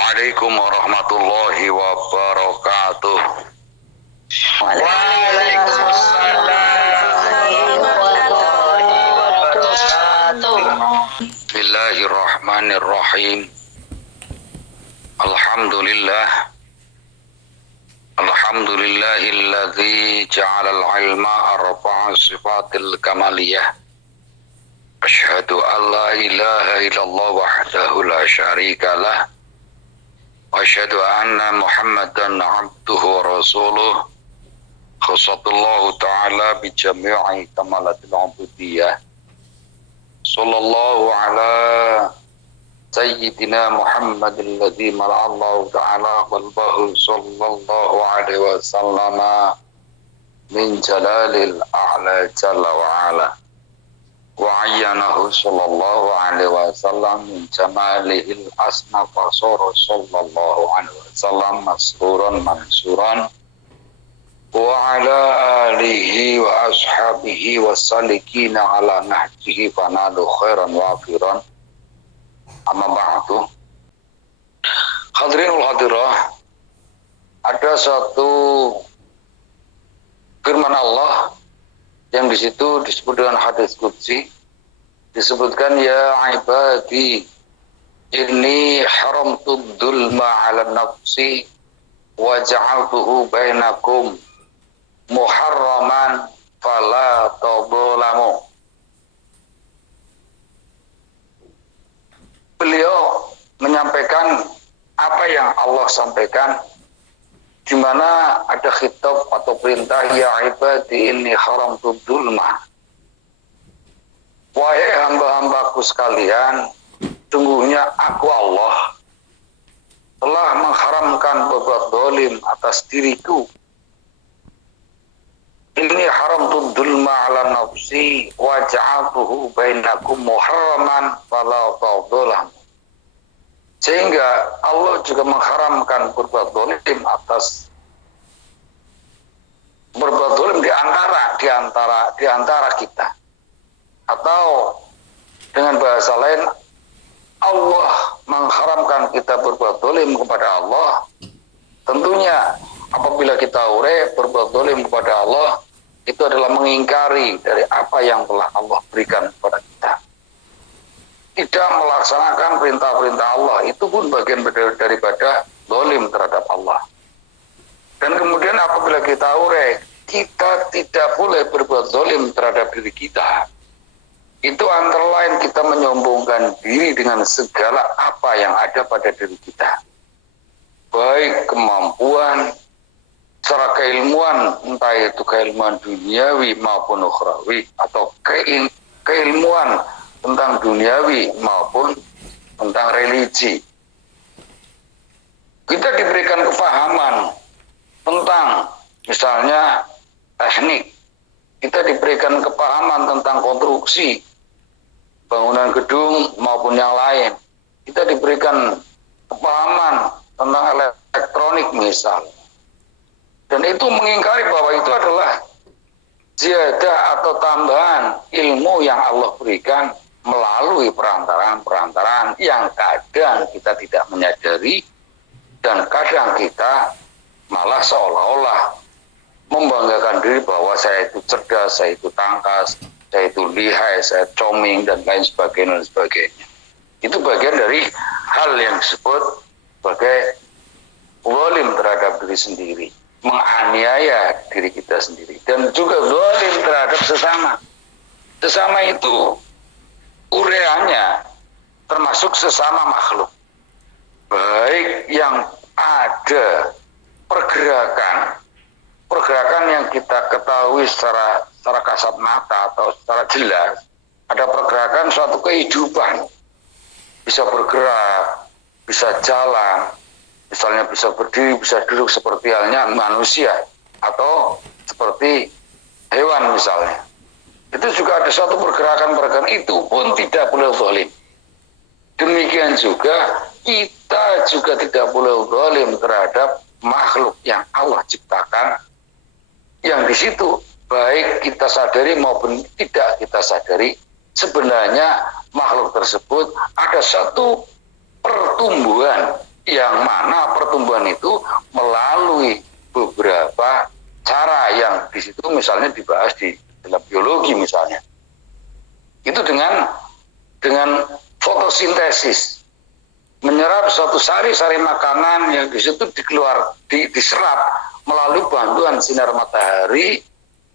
Assalamualaikum warahmatullahi wabarakatuh. Waalaikumsalam warahmatullahi wabarakatuh. Bismillahirrahmanirrahim. Alhamdulillahilladzi ja'alal ilma arba'a sifatil kamaliyah. Asyhadu an la ilaha illallah wahdahu la syarikalah. Wa asyhadu anna Muhammadan abduhu wa rasuluh. Khassatullahu ta'ala bi jami'i kamalatil ubudiyah. Sallallahu ala Sayyidina Muhammadin alladzi mala'allahu ta'ala qalbahu sallallahu alaihi wasallam min jalalil a'la jalla wa ala. Wa ayyanahu sallallahu alaihi wasallam min jamalihil asna fasara sallallahu alaihi wasallam masruran mansuran wa ala alihi wa ashabihi wassalikina ala nahjihi fanadu khairan wafiran. Amma ba'du. Hadirinul hadirah, ada satu firman Allah yang di situ disebut dengan hadis qudsi, disebutkan ya ibadi inni haramtu dzulma 'ala nafsi wa ja'altuhu bainakum muharraman fala tadzalamu. Beliau menyampaikan apa yang Allah sampaikan, di mana ada khitab atau perintah ya ibadi inni haramtu dzulma. Wahai hamba-hambaku sekalian, sungguhnya aku Allah telah mengharamkan berbuat zalim atas diriku. Inni haramtu dzulma 'ala nafsi wa ja'altuhu bainakum muharraman fala tadzalamu. Sehingga Allah juga mengharamkan berbuat zalim atas berbuat zalim di antara kita. Atau dengan bahasa lain, Allah mengharamkan kita berbuat zalim kepada Allah. Tentunya apabila kita berbuat zalim kepada Allah, itu adalah mengingkari dari apa yang telah Allah berikan kepada kita. Tidak melaksanakan perintah-perintah Allah, itu pun bagian daripada zalim terhadap Allah. Dan kemudian apabila kita kita tidak boleh berbuat zalim terhadap diri kita. Itu antara lain kita menyombongkan diri dengan segala apa yang ada pada diri kita. Baik kemampuan, secara keilmuan, entah itu keilmuan duniawi maupun ukhrawi, atau keilmuan tentang duniawi maupun tentang religi. Kita diberikan kefahaman tentang misalnya teknik, kita diberikan kepahaman tentang konstruksi bangunan gedung maupun yang lain, kita diberikan kepahaman tentang elektronik misal, dan itu mengingkari bahwa itu adalah ziyadah atau tambahan ilmu yang Allah berikan melalui perantaraan yang kadang kita tidak menyadari, dan kadang kita malah seolah-olah membanggakan diri bahwa saya itu cerdas, saya itu tangkas, saya itu lihai, saya coming, dan lain sebagainya. Itu bagian dari hal yang disebut sebagai zalim terhadap diri sendiri, menganiaya diri kita sendiri, dan juga zalim terhadap sesama. Sesama itu ureanya termasuk sesama makhluk, baik yang ada pergerakan yang kita ketahui secara kasat mata atau secara jelas, ada pergerakan suatu kehidupan, bisa bergerak, bisa jalan, misalnya bisa berdiri, bisa duduk seperti halnya manusia atau seperti hewan misalnya. Itu juga ada suatu pergerakan itu pun tidak boleh zalim. Demikian juga kita juga tidak boleh zalim terhadap makhluk yang Allah ciptakan, yang di situ baik kita sadari maupun tidak kita sadari, sebenarnya makhluk tersebut ada satu pertumbuhan yang mana pertumbuhan itu melalui beberapa cara yang di situ misalnya dibahas di dalam biologi misalnya. Itu dengan fotosintesis, menyerap suatu sari-sari makanan yang di situ diserap melalui bantuan sinar matahari,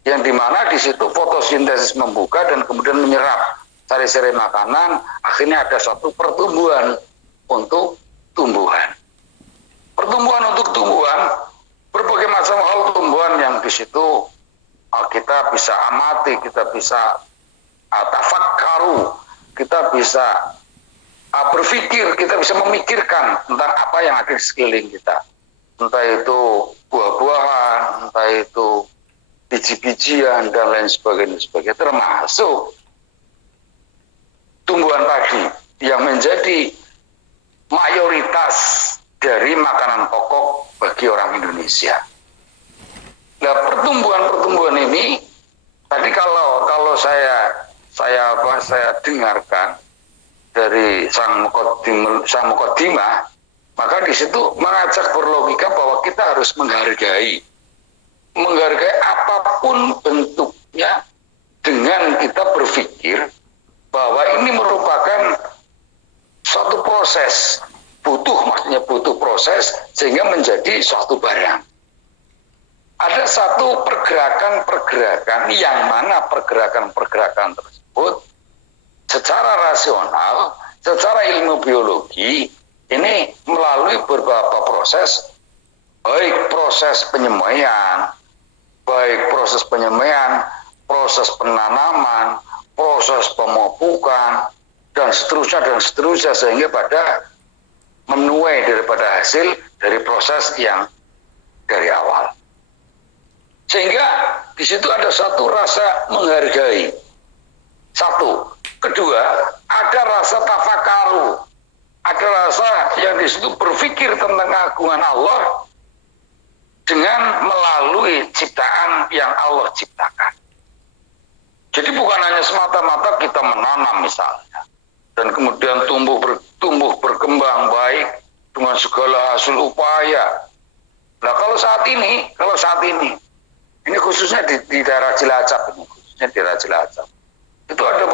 yang dimana di situ fotosintesis membuka dan kemudian menyerap sari-sari makanan, akhirnya ada suatu pertumbuhan untuk tumbuhan. Pertumbuhan untuk tumbuhan, berbagai macam hal tumbuhan yang di situ kita bisa amati, kita bisa tafakkaru, kita bisa berpikir, kita bisa memikirkan tentang apa yang ada di sekeliling kita. Entah itu buah-buahan, entah itu biji-bijian, dan lain sebagainya, termasuk tumbuhan padi yang menjadi mayoritas dari makanan pokok bagi orang Indonesia. Nah, pertumbuhan ini tadi kalau saya dengarkan dari sang mukaddimah, maka di situ mengajak berlogika bahwa kita harus menghargai apapun bentuknya, dengan kita berpikir bahwa ini merupakan suatu proses, butuh proses sehingga menjadi suatu barang. Ada satu pergerakan yang mana pergerakan tersebut secara rasional, secara ilmu biologi, ini melalui beberapa proses, baik proses penyemaian, proses penanaman, proses pemupukan, dan seterusnya, sehingga pada menuai daripada hasil dari proses yang dari awal. Sehingga di situ ada satu rasa menghargai. Satu. Kedua, ada rasa tafakaru. Ada rasa yang di situ berpikir tentang keagungan Allah dengan melalui ciptaan yang Allah ciptakan. Jadi bukan hanya semata-mata kita menanam misalnya, dan kemudian tumbuh berkembang baik dengan segala hasil upaya. Nah kalau saat ini khususnya di daerah Cilacap, itu ada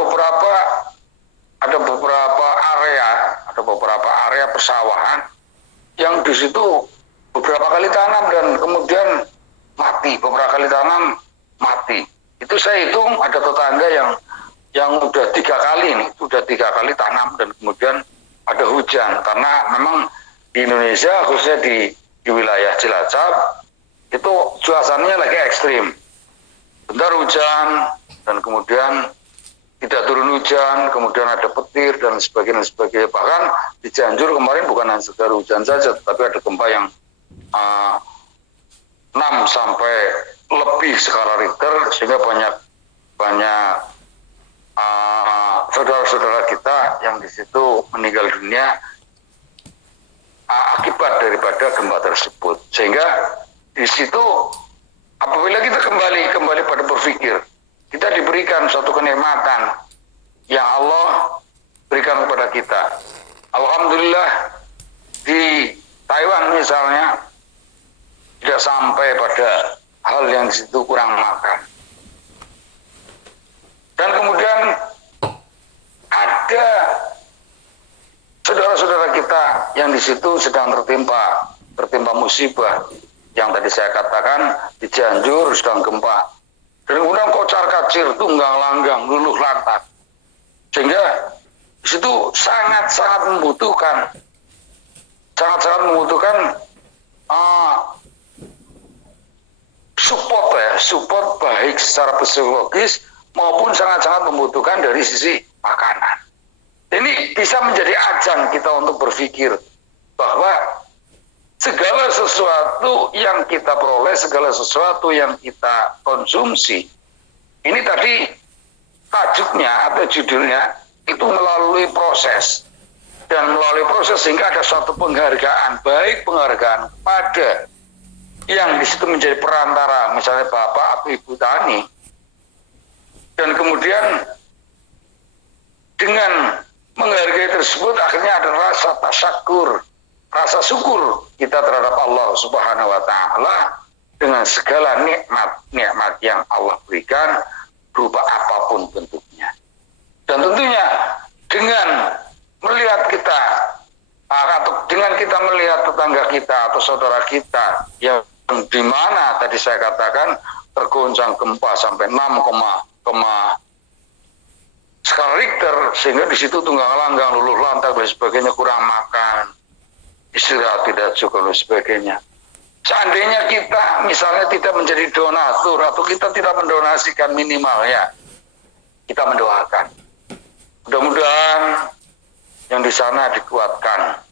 beberapa area persawahan yang di situ beberapa kali tanam dan kemudian mati, beberapa kali tanam mati. Itu saya hitung ada tetangga yang udah 3 kali tanam dan kemudian ada hujan, karena memang di Indonesia khususnya di wilayah Cilacap itu cuacanya lagi ekstrim. Bentar hujan dan kemudian tidak turun hujan, kemudian ada petir dan sebagainya. Bahkan di Cianjur kemarin bukan hanya sekedar hujan saja, tapi ada gempa yang 6 sampai lebih skala Richter, sehingga banyak saudara-saudara kita yang di situ meninggal dunia akibat daripada gempa tersebut. Sehingga di situ apabila kita kembali pada berpikir, kita diberikan suatu kenikmatan yang Allah berikan kepada kita. Alhamdulillah di Taiwan misalnya tidak sampai pada hal yang di situ kurang makan. Dan kemudian ada saudara-saudara kita yang di situ sedang tertimpa musibah yang tadi saya katakan di Cianjur sedang gempa. Dan kemudian kocar-kacir, tunggang langgang, luluh lantak. Sehingga di situ sangat-sangat membutuhkan support baik secara psikologis maupun sangat-sangat membutuhkan dari sisi makanan. Ini bisa menjadi ajang kita untuk berpikir bahwa segala sesuatu yang kita peroleh, segala sesuatu yang kita konsumsi, ini tadi tajuknya atau judulnya itu melalui proses. Dan melalui proses sehingga ada suatu penghargaan, baik penghargaan pada yang di situ menjadi perantara, misalnya bapak atau ibu tani, dan kemudian dengan menghargai tersebut akhirnya ada rasa tasyakur, rasa syukur kita terhadap Allah Subhanahu wa taala dengan segala nikmat yang Allah berikan berupa apapun bentuknya. Dan tentunya dengan melihat kita atau dengan kita melihat tetangga kita atau saudara kita yang di mana tadi saya katakan tergoncang gempa sampai 6, skala Richter, sehingga di situ tunggang langgang, luluh lantak dan sebagainya, kurang makan, istirahat tidak cukup dan sebagainya. Seandainya kita misalnya tidak menjadi donatur atau kita tidak mendonasikan minimalnya, kita mendoakan. Mudah-mudahan yang di sana dikuatkan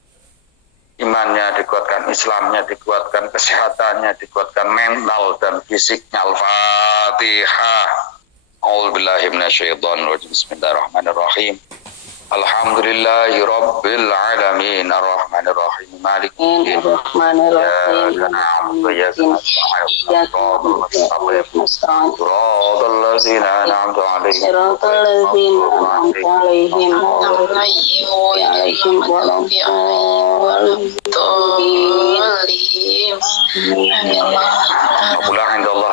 imannya, dikuatkan Islamnya, dikuatkan kesehatannya, dikuatkan mental dan fisiknya. Al-Fatihah. A'udzubillahi minasyaitonirrajim. Bismillahirrahmanirrahim. Alhamdulillahi Rabbil Alamin. Ar-Rahmanir-Rahim. Maliki yaumiddin. Iyyaka na'budu wa iyyaka nasta'in. Shiratal ladzina an'amta 'alaihim.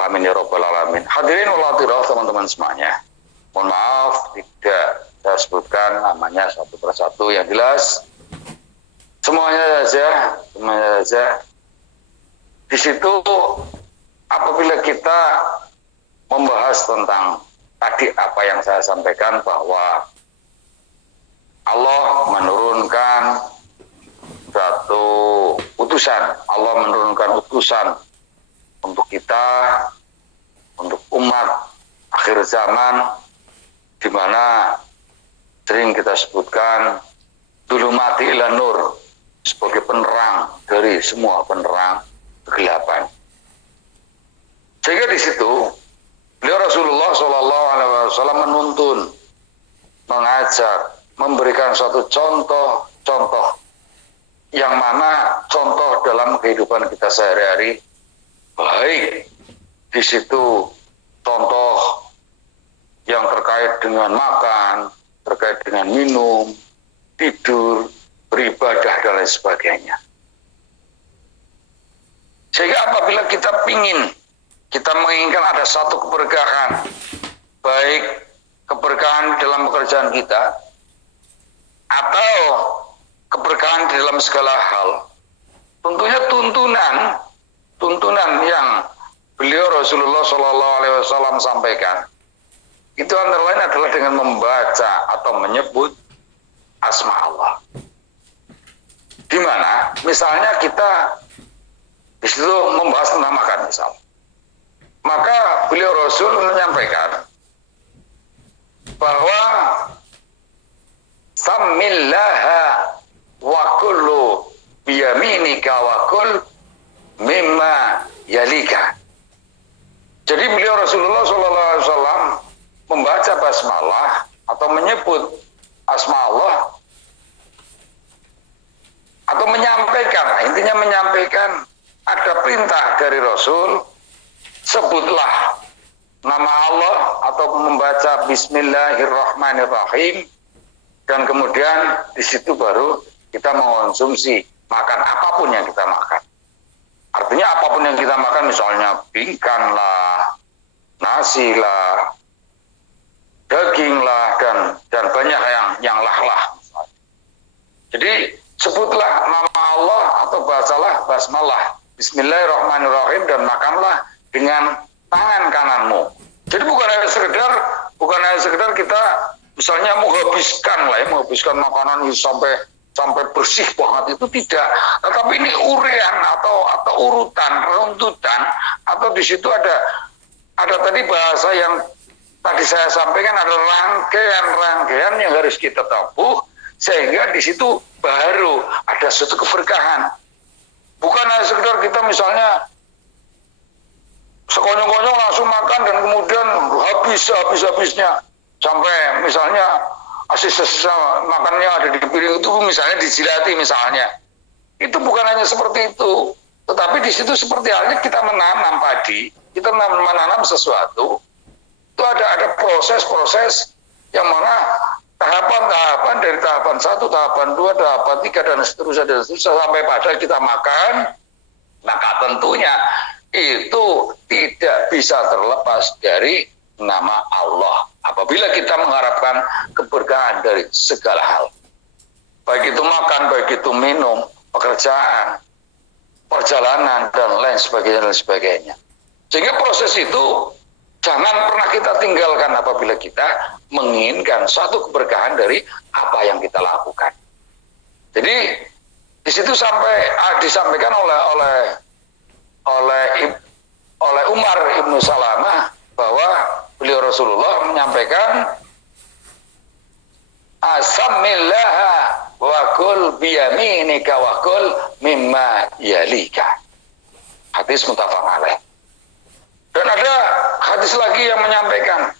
Amin ya rabbal alamin. Hadirin wal hadirat teman-teman semuanya. Mohon maaf tidak saya sebutkan namanya satu persatu, yang jelas semuanya saja di situ apabila kita membahas tentang tadi apa yang saya sampaikan bahwa Allah menurunkan satu utusan, Allah menurunkan utusan untuk kita, untuk umat akhir zaman, di mana sering kita sebutkan dulu mati ila nur, sebagai penerang dari semua penerang kegelapan. Sehingga di situ beliau Rasulullah SAW menuntun, mengajak, memberikan suatu contoh yang mana contoh dalam kehidupan kita sehari-hari, baik di situ contoh yang terkait dengan makan, terkait dengan minum, tidur, beribadah dan lain sebagainya. Sehingga apabila kita menginginkan ada satu keberkahan, baik keberkahan dalam pekerjaan kita atau keberkahan di dalam segala hal, tentunya tuntunan yang beliau Rasulullah SAW sampaikan itu antara lain adalah dengan membaca atau menyebut asma Allah. Di mana misalnya kita di situ membahas tentang makan misal, maka beliau Rasul menyampaikan bahwa samillaha wa kullu biyaminika wa kul mimma yalika. Jadi beliau Rasulullah SAW membaca basmalah atau menyebut asma Allah atau menyampaikan, intinya menyampaikan ada perintah dari Rasul, sebutlah nama Allah atau membaca Bismillahirrahmanirrahim, dan kemudian di situ baru kita mengonsumsi makan apapun yang kita makan. Artinya apapun yang kita makan, misalnya bingkan lah, nasi lah, daging lah, dan banyak yang lah. Jadi sebutlah nama Allah atau bacalah basmalah, Bismillahirrahmanirrahim, dan makanlah dengan tangan kananmu. Jadi bukan hanya sekedar kita misalnya menghabiskan makanan sampai bersih banget, itu tidak. Tetapi ini urean atau urutan, runtutan, atau di situ ada tadi bahasa yang tadi saya sampaikan, ada rangkaian yang harus kita tabuh, sehingga di situ baru ada suatu keberkahan. Bukan hanya sekedar kita misalnya sekonyong-konyong langsung makan dan kemudian habisnya sampai misalnya sisa makannya ada di piring itu misalnya dijilati misalnya. Itu bukan hanya seperti itu, tetapi di situ seperti halnya kita menanam padi, kita menanam sesuatu, itu ada proses-proses yang mana tahapan-tahapan dari tahapan 1, tahapan 2, tahapan 3 dan seterusnya sampai pada kita makan. Maka tentunya itu tidak bisa terlepas dari nama Allah. Apabila kita mengharapkan keberkahan dari segala hal, baik itu makan, baik itu minum, pekerjaan, perjalanan dan lain sebagainya. Sehingga proses itu jangan pernah kita tinggalkan apabila kita menginginkan suatu keberkahan dari apa yang kita lakukan. Jadi di situ disampaikan oleh Umar ibnu Salamah bahwa beliau Rasulullah menyampaikan asamillaha wa kul biyaminika wa kul mimma yalika. Hadis muttafaq alaih. Dan ada hadis lagi yang menyampaikan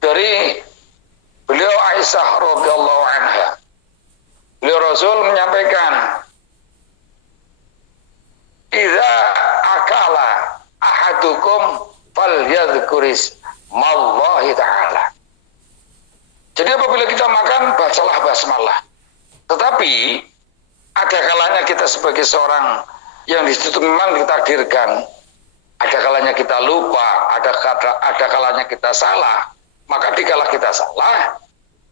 dari beliau Aisyah radhiyallahu anha. Beliau Rasul menyampaikan, "Idza akala ahadukum falyadhkuris mallahi ta'ala." Jadi apabila kita makan, bacalah basmalah. Tetapi ada kalanya kita sebagai seorang yang di situ memang ditakdirkan, ada kalanya kita lupa, ada kalanya kita salah. Maka dikala kita salah,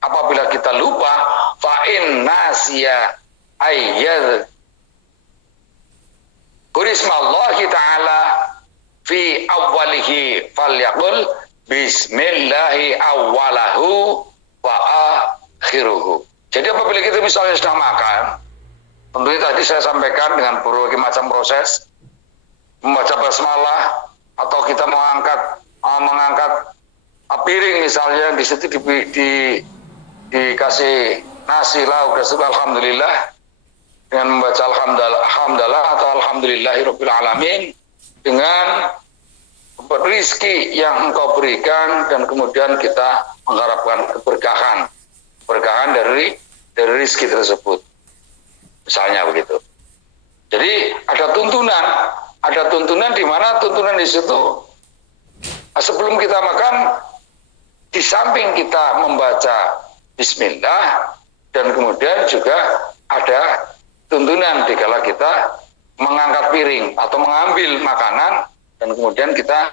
apabila kita lupa, fa in nasiya ayyad kurismallahi ta'ala fi awwalihi falyaqul bismillahi awwalahu wa akhiruhu. Jadi apabila kita misalnya sedang makan, tentunya tadi saya sampaikan dengan berbagai macam proses, membaca basmalah, atau kita mengangkat piring misalnya, di situ dikasih nasi lauk, alhamdulillah, dengan membaca alhamdulillah atau alhamdulillahirabbil alamin, dengan rizki yang engkau berikan, dan kemudian kita mengharapkan keberkahan dari rizki tersebut, misalnya begitu. Jadi ada tuntunan di mana tuntunan di situ sebelum kita makan, di samping kita membaca bismillah, dan kemudian juga ada tuntunan dikala kita mengangkat piring atau mengambil makanan, dan kemudian kita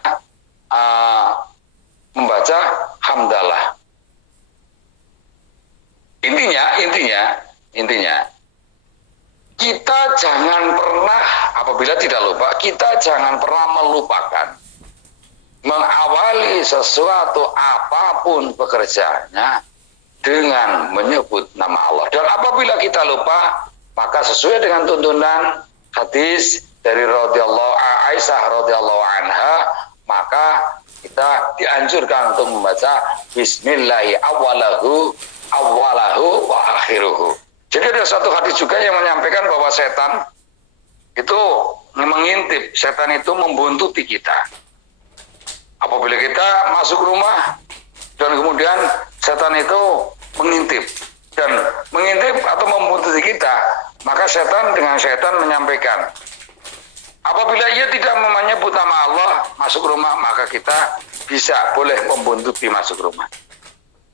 membaca hamdalah. Intinya kita jangan pernah, apabila tidak lupa, kita jangan pernah melupakan mengawali sesuatu apapun pekerjaannya dengan menyebut nama Allah. Dan apabila kita lupa, maka sesuai dengan tuntunan hadis dari Aisyah radhiyallahu anha, maka kita dianjurkan untuk membaca bismillahi awwalahu wa akhiruhu. Jadi ada satu hadis juga yang menyampaikan bahwa setan itu mengintip, setan itu membuntuti kita. Apabila kita masuk rumah dan kemudian setan itu mengintip atau membuntuti kita, maka setan menyampaikan, apabila ia tidak menyebut nama Allah masuk rumah, maka kita boleh membuntuti masuk rumah.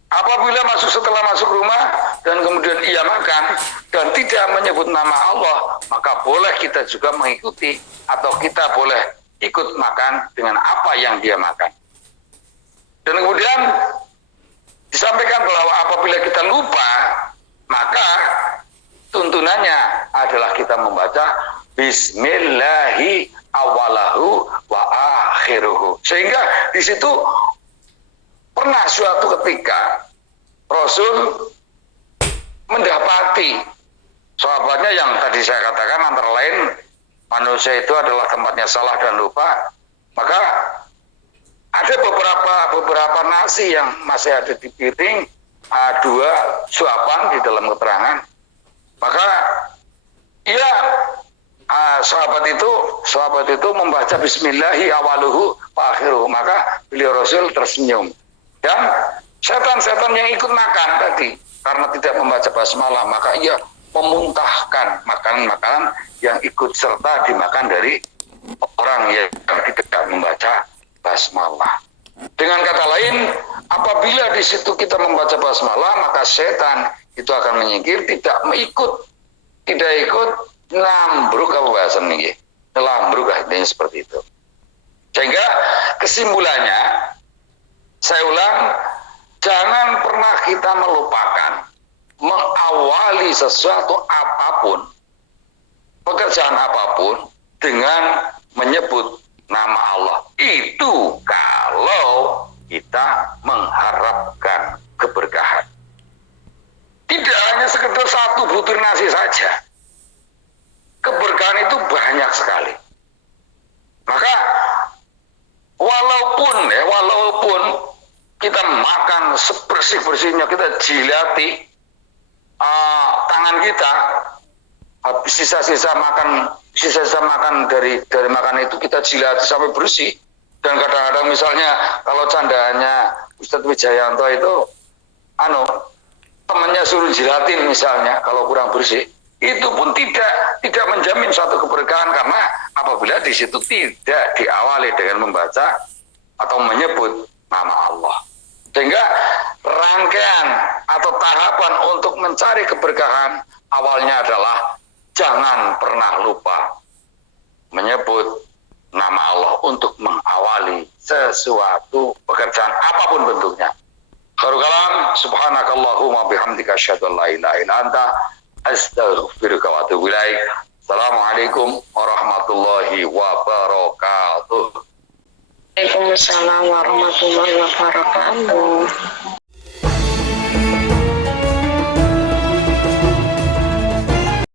Apabila setelah masuk rumah dan kemudian ia makan dan tidak menyebut nama Allah, maka boleh kita juga mengikuti, atau kita boleh ikut makan dengan apa yang dia makan. Dan kemudian disampaikan bahwa apabila kita lupa, maka tuntunannya adalah kita membaca bismillahi awwalahu wa akhiruhu. Sehingga di situ pernah suatu ketika Rasul mendapati sahabatnya yang tadi saya katakan, antara lain manusia itu adalah tempatnya salah dan lupa. Maka ada beberapa nasi yang masih ada di piring, 2 suapan di dalam keterangan. Maka sahabat itu membaca bismillahi awaluhu wa akhiruhu. Maka beliau Rasul tersenyum. Dan setan-setan yang ikut makan tadi, karena tidak membaca basmalah, maka ia memuntahkan makanan-makanan yang ikut serta dimakan dari orang yang tidak membaca basmalah. Dengan kata lain, apabila di situ kita membaca basmalah, maka setan itu akan menyingkir, tidak ikut lambruk apa bahasa ini, lambruk intinya seperti itu. Sehingga kesimpulannya, saya ulang, jangan pernah kita melupakan mengawali sesuatu apapun, pekerjaan apapun dengan menyebut nama Allah. Itu kalau kita mengharapkan keberkahan. Tidak hanya sekedar satu butir nasi saja. Keberkahan itu banyak sekali. Maka walaupun kita makan sebersih-bersihnya, kita jilati tangan kita, habis sisa-sisa makan dari makan itu kita jilati sampai bersih. Dan kadang-kadang misalnya kalau candaannya Ustadz Wijayanto itu temannya suruh jilatin misalnya kalau kurang bersih, itu pun tidak menjamin suatu keberkahan, karena apabila di situ tidak diawali dengan membaca atau menyebut nama Allah. Sehingga rangkaian atau tahapan untuk mencari keberkahan awalnya adalah jangan pernah lupa menyebut nama Allah untuk mengawali sesuatu pekerjaan apapun bentuknya. Khairul kalam, subhanakallahumma bihamdika asyhadu an la ilaha illa anta astaghfiruka wa atubu ilaik. Assalamualaikum warahmatullahi wabarakatuh. Waalaikumsalam warahmatullahi wabarakatuh.